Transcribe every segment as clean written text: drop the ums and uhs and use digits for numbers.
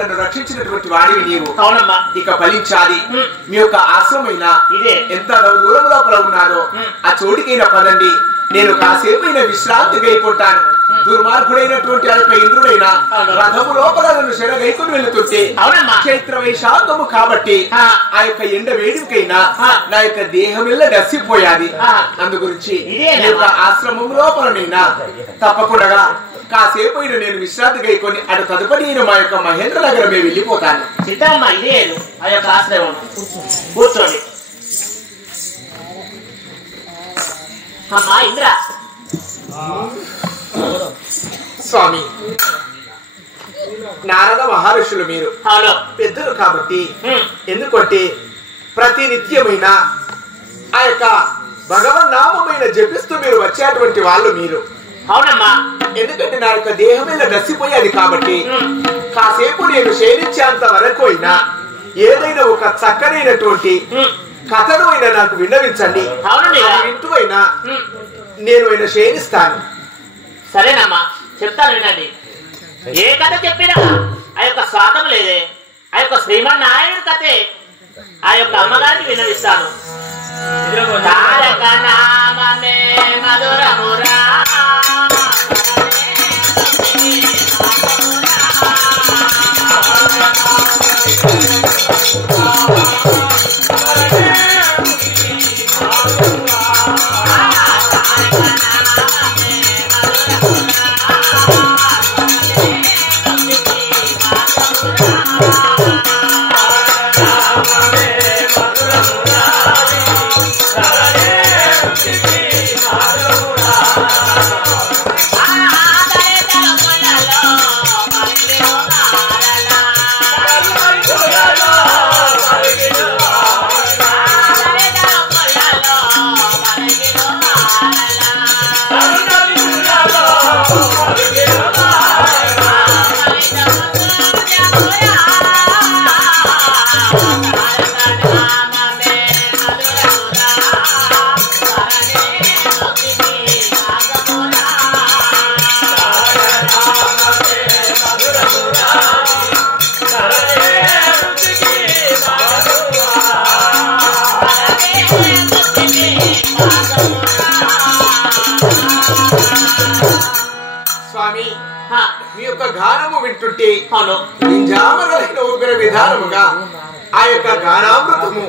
నన్ను రక్షించినటువంటి వాడివి నీవు. అవునమ్మా. ఇక ఫలించాలి. మీ యొక్క ఆశ్రమైన ఇదే ఎంత దూరం లోపల ఉన్నారో ఆ చోటికైనా పదండి. నేను కాసేపైనా విశ్రాంతి గైకుంటాను. దుర్మార్గుడైనటువంటి ఆ యొక్క ఇంద్రుడైన రథము లోపల నన్ను శరగైకొని వెళుతుంటే చైత్ర వైశాఖము కాబట్టి ఆ యొక్క ఎండ వేడికైనా నా యొక్క దేహమిల్ల గసిపోయాది. అందు గురించి ఆశ్రమం లోపలనైనా తప్పకుండా కాసేపు నేను విశ్రాంతి గైకొని అటు తదుపరి నేను మా యొక్క మహేంద్ర నగరమే వెళ్ళిపోతాను. సీతమ్మ ఇదే ఆ యొక్క ఆశ్రమం కూర్చోండి. అమ్మా ఇంద్ర. స్వామి నారద మహర్షులు మీరు పెద్దలు కాబట్టి ఎందుకంటే ప్రతి నిత్యమైన ఆ యొక్క భగవన్నామమైన జపిస్తూ మీరు వచ్చేటువంటి వాళ్ళు మీరు. అవునమ్మా. ఎందుకంటే నా యొక్క దేహం మీద దసిపోయేది కాబట్టి కాసేపు నేను శయనించేంత వరకు అయినా ఏదైనా ఒక చక్కనైనటువంటి కథను అయినా నాకు విన్నవించండి. వింటూ అయినా నేను అయినా శయనిస్తాను. సరేనమ్మా చెప్తాను వినండి. ఏ కథ చెప్పినా ఆ యొక్క స్వాతం లేదే. ఆ యొక్క శ్రీమన్నారాయణ కథే ఆ యొక్క అమ్మగారికి విన్నవిస్తాను. తారక నామమే మధురమురా స్వామి మీ యొక్క గానము వింటుంటే ఉగ్ర విధానముగా ఆ యొక్క గానామృతము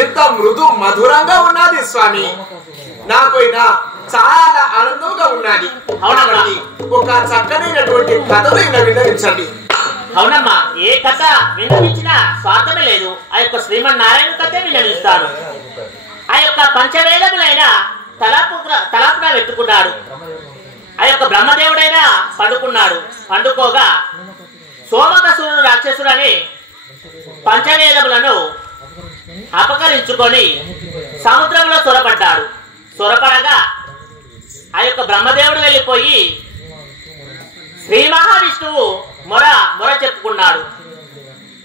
ఎంత మృదు మధురంగా ఉన్నది స్వామి. నాకైనా చాలా ఆనందంగా ఉన్నది. అవునండి ఒక చక్కనైనటువంటి కథనైనా విన్నవించండి. అవునమ్మా. ఏ కథ విన్నవించినా స్వార్థమే లేదు. ఆ యొక్క శ్రీమన్నారాయణ కథే విన్నవిస్తాను. ఆ యొక్క పంచవేదములైన తలాపున పెట్టుకున్నాడు. ఆ యొక్క బ్రహ్మదేవుడైనా పండుకున్నాడు. పండుకోగా సోమకసురుడు రాక్షసుడని పంచవేదములను అపకరించుకొని సముద్రంలో సొరపడ్డాడు. సొరపడగా ఆ యొక్క బ్రహ్మదేవుడు వెళ్ళిపోయి శ్రీ మహావిష్ణువు మొర చెప్పుకున్నాడు.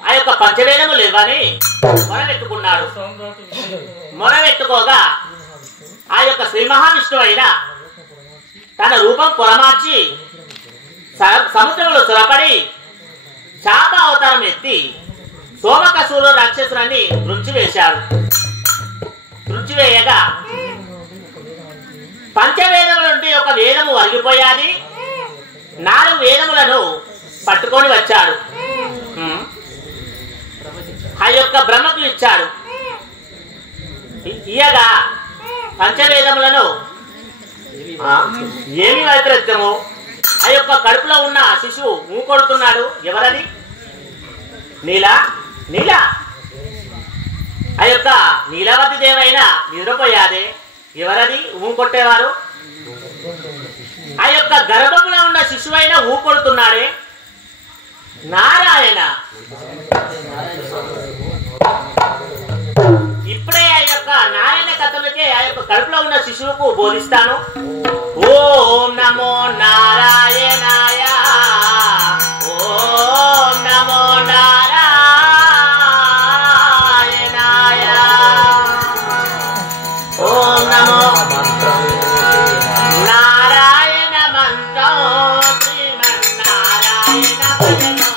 ఆ యొక్క పంచవేదములు ఇవ్వని మొరవెట్టుకున్నాడు. మొరవెట్టుకోగా ఆ యొక్క శ్రీ మహావిష్ణువు అయినా తన రూపం పొరమార్చి సముద్రంలో చొరపడి శాప అవతారం ఎత్తి సోమకసురు రాక్షసురాన్ని మృంచివేశాడు. మృంచివేయగా పంచవేదముల నుండి ఒక వేదము వరిగిపోయాది. 4 వేదములను పట్టుకొని వచ్చాడు. ఆ యొక్క బ్రహ్మకు ఇచ్చాడు. ఇయగా పంచవేదములను ఏమి వైపరీత్యము ఆ యొక్క కడుపులో ఉన్న శిశువు ఊకొడుతున్నాడు. ఎవరది? నీలా నీలా ఆ యొక్క నీలవతి దేవైనా నిద్రపోయాదే. ఎవరది ఊ కొట్టేవారు? ఆ యొక్క గర్భంలో ఉన్న శిశువైన ఊ కొడుతున్నాడే నారాయణ. ఇప్పుడే ఆ యొక్క నారాయణ కథలకే ఆ యొక్క కడుపులో ఉన్న శిశువుకు బోధిస్తాను. ఓం నమో నారాయణాయ, ఓం నమో నారాయణాయ, ఓం నమో నారాయణ మంత్రం శ్రీమన్నారాయణ భజనో.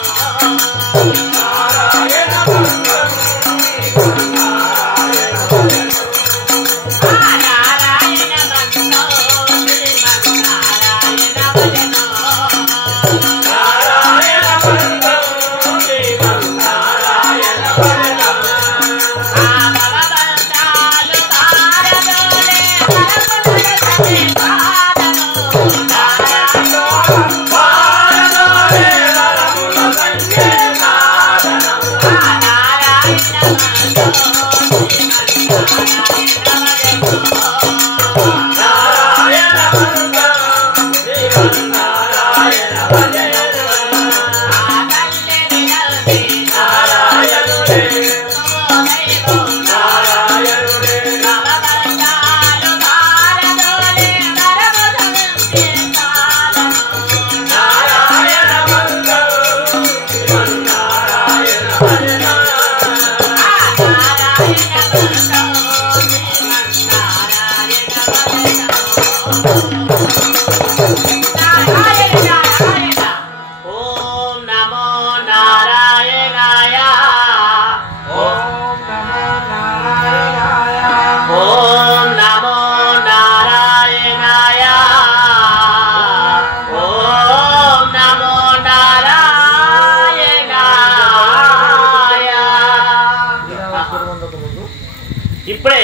ఇప్పుడే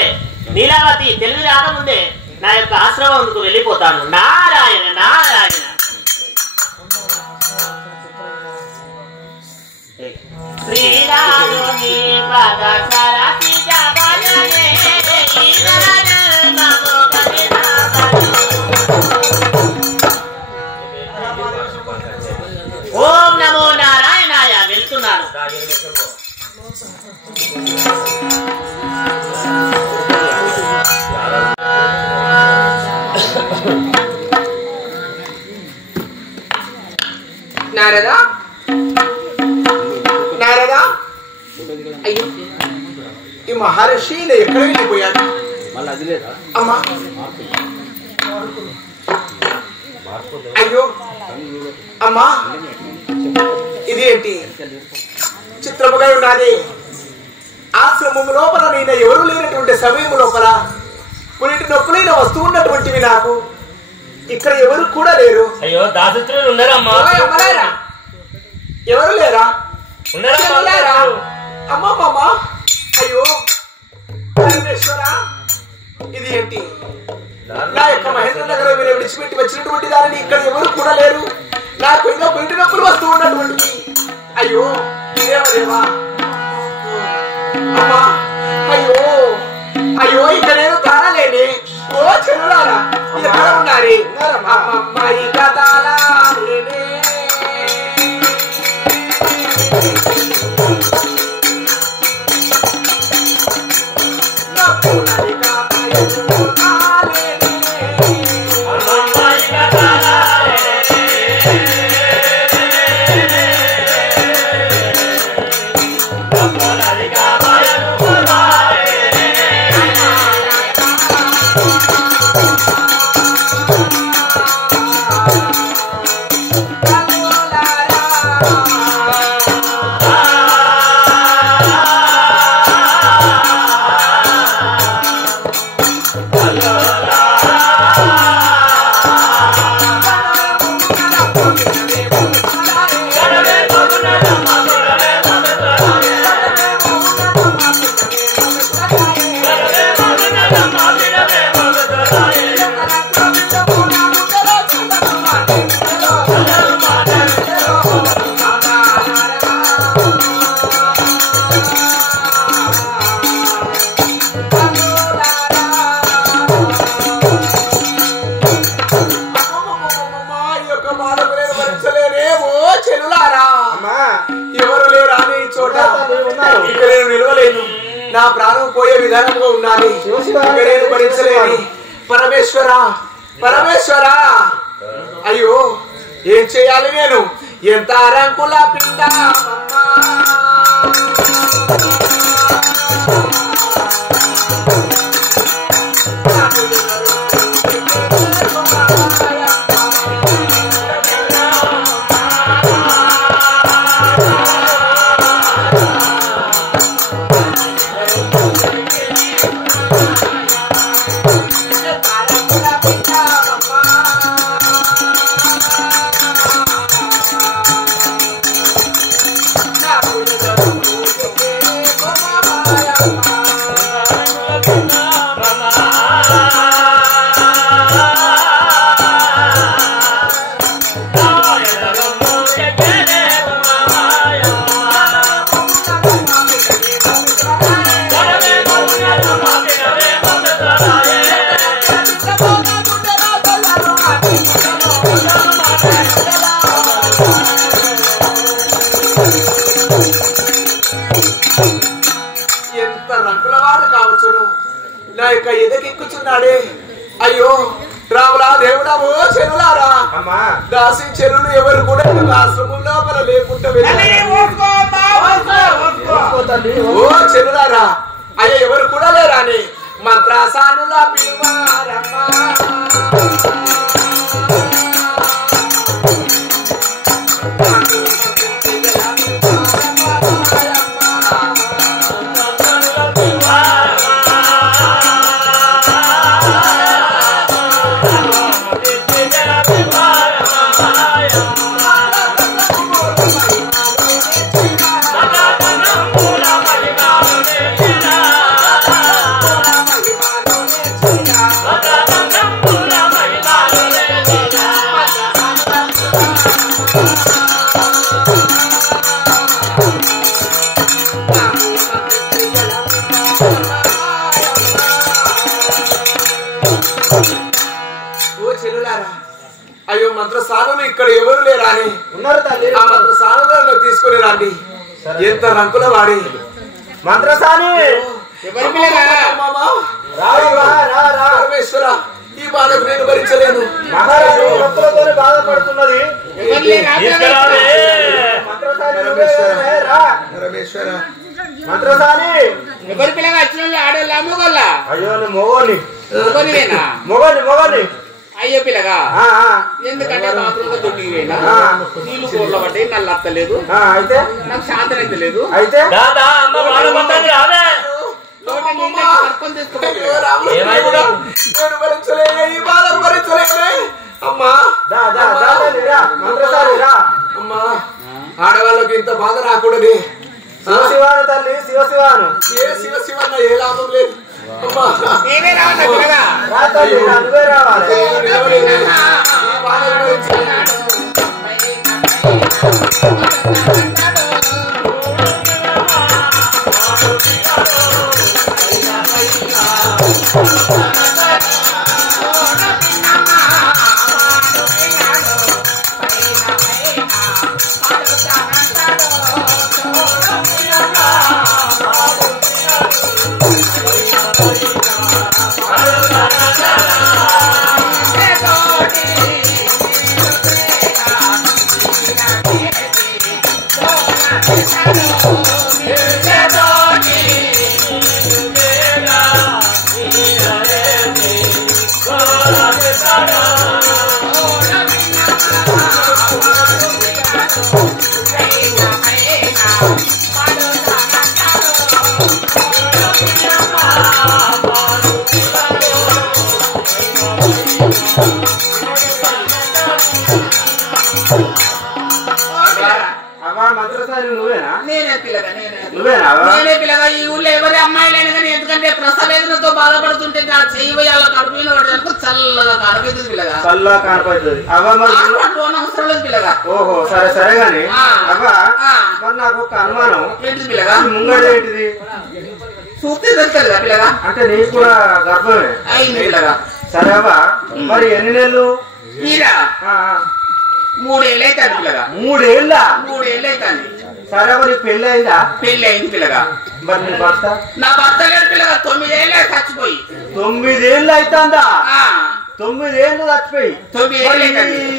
నీలావతి తెలివి రాకముందే నా యొక్క ఆశ్రమంకు వెళ్ళిపోతాను. నారాయణ నారాయణ. శ్రీరాముని పద సరసిజ భజనే నమో ఓం నమో నారాయణాయ. వెళ్తున్నాను. నారదా నారదా, అయ్యో ఈ మహర్షి ఎక్కడ వెళ్ళిపోయాడు? అమ్మా అయ్యో అమ్మా, ఇదేంటి చిత్రముగా ఉన్నది? ఆశ్రమం లోపల నేను ఎవరు లేనటువంటి సమయం లోపల కొన్నిటి నొప్పులైన వస్తువు ఉన్నటువంటివి నాకు ఇక్కడ ఎవరు కూడా లేరు. అయ్యో దాసత్రులు ఉన్నారమ్మా. ఎవరు లేరా? అమ్మా మామ, అయ్యో పరమేశ్వరా, ఇది ఏంటి? నా యొక్క మహేంద్ర నగరం మీద విడిచిపెట్టి వచ్చినటువంటి దానిని ఇక్కడ ఎవరు కూడా లేరు. నాకు ఇంకా కొన్నిటి నొప్పులు వస్తూ ఉన్నటువంటి. అయ్యో దేవదేవా, అమ్మా అయ్యో అయ్యో, ఇక నేను తాళలేని. ఓ చెరులారా ఎక్కడ ఉన్నారు? అమ్మమ్మ ఇక తాళలేనే. ఇక నేను నిలవలేను, నా ప్రాణం పోయే విధానంగా ఉన్నాను, ఇక నేను భరించలేని. పరమేశ్వర పరమేశ్వర, అయ్యో ఏం చేయాలి నేను? ఎంత రంకుల పిండ నా యొక్క ఎదకెక్కుచున్నాడే. అయ్యో రాములా దేవుడా, ఓ చెరువులారా, దాసి చెరువులు ఎవరు కూడా ఆశ్రమం లోపల లేకుండా ఓ చెరువులారా, అయ్యో ఎవరు కూడా లేరాని మంత్రాసానుల పిలువారమ్మా. అయ్యో మంత్రసానులు ఇక్కడ ఎవరు లేరాని ఆ మంత్రసానులను తీసుకుని రండి. ఎంత రంకుల వాడి మంత్రసాని పరమేశ్వర, ఈ బాధకు నేను భరించలేను. మహారాజు భక్తులతో బాధపడుతున్నది. పరమేశ్వర మంత్రసాని ఎవరి పిల్లగా వచ్చిన ఆడోళ్ళ మొగోళ్ళ? అయ్యో మొగోని మొగోని మొగోని అయ్యో పిల్లగా, ఎందుకంటే బాత్రూమ్ దొడ్డికి పోయినా నీళ్లు కూరలో పడ్డాయి, నల్ల అత్తలేదు, అయితే నాకు శాంతం అయితే లేదు. అయితే ఆడవాళ్ళకి ఇంత బాధ రాకూడదు. శివశివాను తల్లి, శివశివాను. ఏ శివశివన్న ఏ లాభం లేదు. నేనే రావాలి పిల్లగా, నువ్వే రావాలి. నేనే పిల్లగా ఈ ఊళ్ళో ఎవరి అమ్మాయిలైనా కానీ, ఎందుకంటే ప్రసవేదనతో బాధపడుతుంటే నా చెయ్యి వేయాల కడుపులో పడడానికి చల్లగా కనపడుతుంది పిల్లగా, చల్లగా కనపడుతుంది. అవసరం లేదు పిల్లగా. ఓహో సరే సరే గాని అవ్వా, మరి నాకు ఒక అనుమానం. ఏంటిది పిల్లగా? ముంగడు ఏంటిది? చూస్తే తెలుస్తుంది కదా పిల్లగా. అంటే నీకు కూడా గర్భమే అయింది పిల్లగా. సరే అవ్వా, మరి ఎన్ని నెలలు? మీరా 3 ఏళ్ళు అవుతాను పిల్లగా. 3 ఏళ్ళ? 3 ఏళ్ళు అవుతాను. సరే మరి పెళ్లి అయిందా? పెళ్లి అయింది పిల్లగా. మరి నీ భర్త? నా భర్త లేడు పిల్లగా. 9 ఏళ్ళే చచ్చిపోయి. 9 ఏళ్ళు అవుతుందా? 9 ఏళ్ళు చచ్చిపోయి. 9 ఏళ్ళు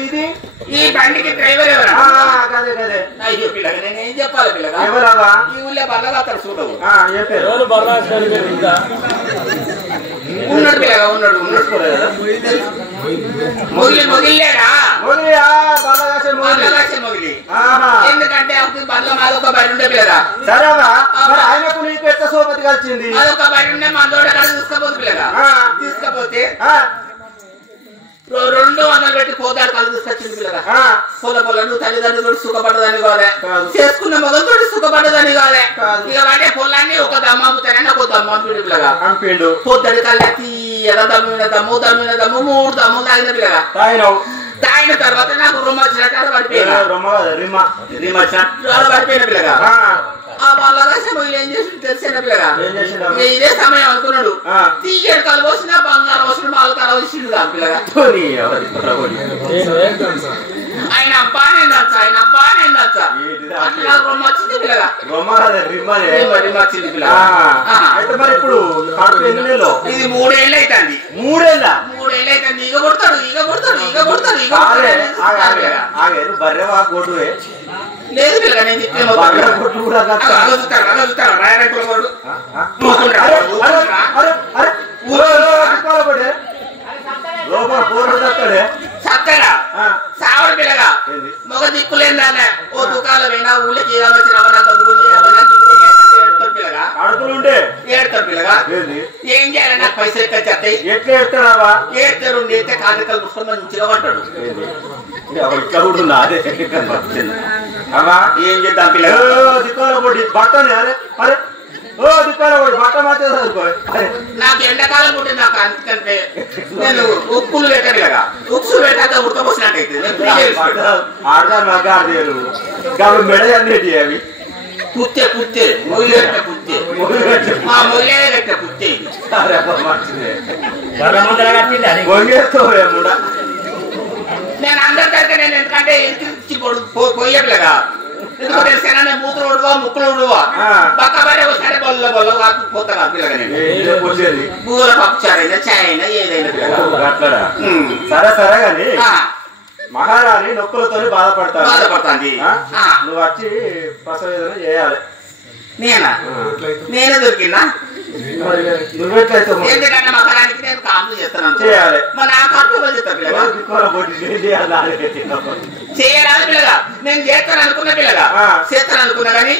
ఇది ఈ బండికి డ్రైవర్ ఎవరా? కదే కదే. అయ్యో పిల్లగా నేను ఏం చెప్పాలి పిల్లగా? ఎవరావా? ఈ ఊళ్ళో బర్రగా అతడు చూడవు. ఉన్నాడు పిల్లగా, ఉన్నాడు మొగిలేడా? మొగిలి. ఎందుకంటే బర్ల మాదొక బరి ఉండే పిల్లగా. సరేవా ఆయనకు నీకు ఎట్లా సోపతి కలిసింది? అదొక బరి ఉండే మా తోట కాడ తీసుకపోతే పిల్లగా. తీసుకపోతే 200 పెట్టి పోతాడు కళ్ళు తీసుకొచ్చింది పిల్లగా. పొలను తల్లిదండ్రులు సుఖపడదని కాదే, చేసుకున్న మొదలు సుఖపడదని కాదే. ఇక వాడే పొలాన్ని ఒక దమ్మాపుతారని ఒక దమ్మాపుడు పిల్లగా. పొద్దుడి కళ్ళ తీయగా దమ్మిన దమ్ము 3 దమ్ములు తాగిన పిల్లగా. తాగిన తర్వాత నాకు రొమ్మ వచ్చినట్టు పడిపోయినా పడిపోయిన పిల్లగా. ఆ వాళ్ళ ఏం చేసి తెలిసిన పిల్లగా ఇదే సమయం అనుకున్నాడు. తీగేడు కలు పోసిన బంగారం వస్తుంది వాళ్ళు కల వచ్చిండు కాదు పిల్లగా. ఆయన బానే నచ్చ అట్లా రొమ్మ వచ్చింది పిల్లగా. రిమ్మ వచ్చింది పిల్లగా. ఇది 3 ఏళ్ళు అవుతుంది. 3 ఏళ్ళు అవుతుంది. ఈగ కొడతాడు బర్రెవా కొడువే లేదు పిల్లగా. నేను సత్తగా సావడు పిల్లగా. మొగ దిక్కులేదానే ఓ దుకాణం అయినా ఊళ్ళకి ఏడతాడు పిల్లగా. ఏం చేయాలి? నాకు పైసలు ఎక్కడ చెప్తాయి. ఎట్లా ఏడతాడావా? ఏడతాడు. నేతే కాంతికలు పుష్పం మంచిగా పడ్డాడు. ఏం చేద్దాం పిల్లగా? బట్టని అరే అరే ఓ దిక్కాల బట్ట మాత్రం నాకు ఎండాకాలం పుట్టి నాకు అందుకంటే నేను ఉప్పులు పెట్టలేగా. ఉప్పు పెట్టాక ఉడకపోసినట్టయితే ఆడదాను మగ్గ ఆడదేరు కాబట్టి మెడగండి అవి పుత్తే మొగిలే పుత్తే మా మొగిలే కట్ట పుత్తే నేను అందరికైతే నేను ఎందుకంటే పోయట్లేగా. ఎందుకు తెలిసిన నేను మూతులు ఉడువా ముక్కులు ఉడువా పక్క బయట వస్తాడే బొల్ల పోతా పిల్లగా. నేను పూల పప్పుచారైనా చాయ్ అయినా ఏదైనా పిల్లగా. సరే సరే గాని మహారాణి నొప్పులతో బాధపడుతుంది. నువ్వు వచ్చి ప్రసవ వేదన చేయాలి. నేనే దొరికినా? ఎందుకంటే మహారాణికి నేను కాంపులు చేస్తాను చేయాలి. మరి నా కాంపులు చేయాలి పిల్లగా. నేను చేస్తాను అనుకున్న పిల్లగా చేస్తాను అనుకున్నా కానీ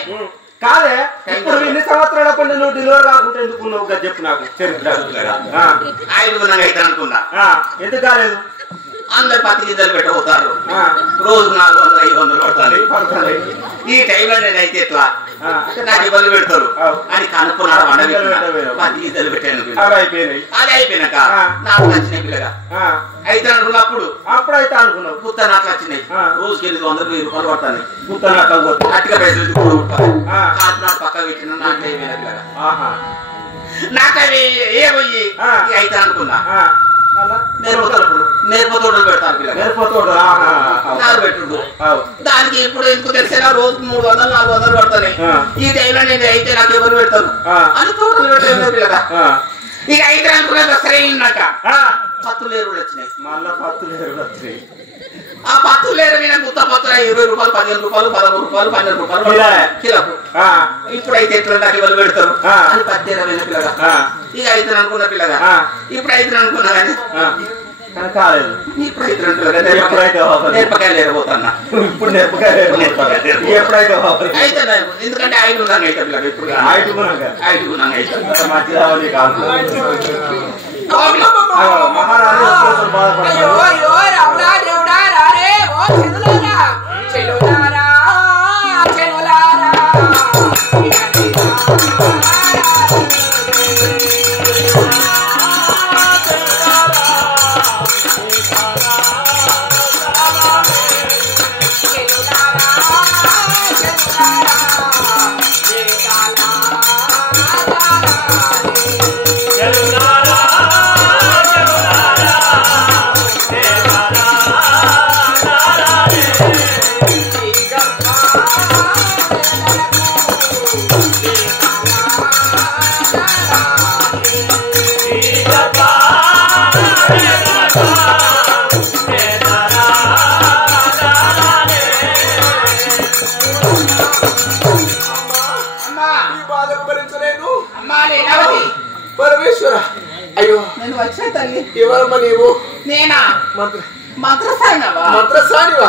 కాదే. ఇప్పుడు ఇన్ని సంవత్సరాల పండు నువ్వు డెలివరీ కాకుండా ఎందుకున్నావు చెప్పు నాకు. చరిత్ర 5 అయితే అనుకున్నా. ఎందుకు కాలేదు? అందరు 10 గిద్దలు పెట్టబోతారు. రోజు 400-500 పడతారు. ఈ టైంలో నేనైతే ఎట్లా నాకు ఇబ్బంది పెడతారు అని కనుక్కున్నాడు. 10 గిద్దలు పెట్టాను. అది అయిపోయినాక నాకు నచ్చినాయి పిల్లగా. అయితే అనుకున్నప్పుడు అప్పుడైతే అనుకున్నావు పుత్త నాకు వచ్చినాయి. రోజుకి 800-1000 రూపాయలు పడతాను. అట్టిగా పైసలు పక్క పెట్టిన నాకు అయిపోయినా పిల్లగా. నాకు అవి ఏ పోయి అయితే అనుకున్నా. నేర్పతోటలు పెడతాను పిల్లలు పెట్టుండు. దానికి ఇప్పుడు ఎందుకు తెలిసినా రోజు 300-400 పడతాయి. ఈ టైంలో నేను అయితే నాకు ఎవరు పెడతారు అని తోటలు పెట్టాను పిల్లగా. ఇక అయితే అనుకున్నా సరే ఉన్నాక 10 లేరులు వచ్చినాయి. మళ్ళా 10 లేరులు వచ్చినాయి. ఆ 10 లేరు మీద గుత్త పత్ర 20 రూపాయలు 15 రూపాయలు 13 రూపాయలు 12 రూపాయలు కిలకు. ఇప్పుడైతే ఎట్లా నాకు ఎవరు పెడతారు అని 10-20 పిల్లగా. ఇక అయితే అనుకున్న పిల్లగా. ఇప్పుడు అయితే అనుకున్నా కానీ కాలేదు. ఇప్పుడు అయితే నేర్పకాయలు ఏరబోతున్నా. ఇప్పుడు నేర్పకాయలు ఎప్పుడైతే అయితే ఎందుకంటే 5 ఉన్నాను అయితే పిల్లగా. ఇప్పుడు 5 ఉన్నాను అయితే మధ్య కాదు. Yeah. ఎవరికి ఎవరమ్మా నీవు? నేనా మంత్ర మంత్రసానివా మంత్రసానివా?